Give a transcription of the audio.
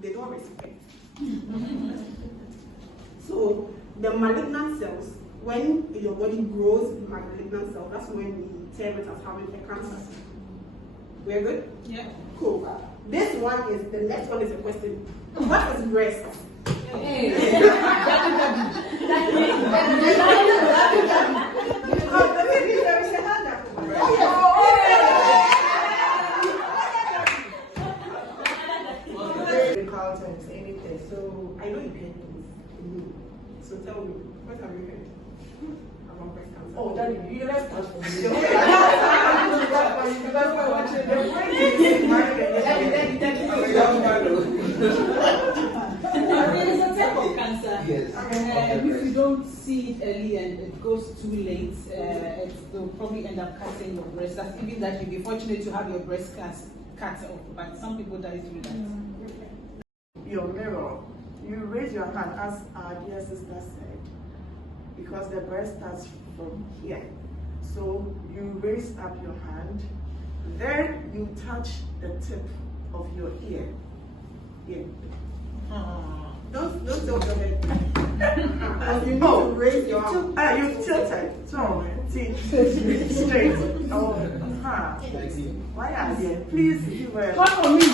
they don't respect. So the malignant cells, when your body grows malignant cells, that's when we term it as having a cancer. We're good? Yeah. Cool. This one is, the next one is a question. What is breast? Hey. Anything. So I know you heard this. So tell me, what have you heard about breast cancer? Oh, Daddy, you let's start from you. Because we're watching the It is a type of cancer. Yes. If you don't see it early and it goes too late, they'll probably end up cutting your breast. That's even that you'll be fortunate to have your breast cut off, but some people die through that. Your mirror, you raise your hand as our dear sister said, because the breast starts from here. So you raise up your hand, then you touch the tip of your ear. Here. Don't tilt your head. You need to raise your arm. You tilted. So, see, straight. Oh, Why are you? Please give a. Clap for me.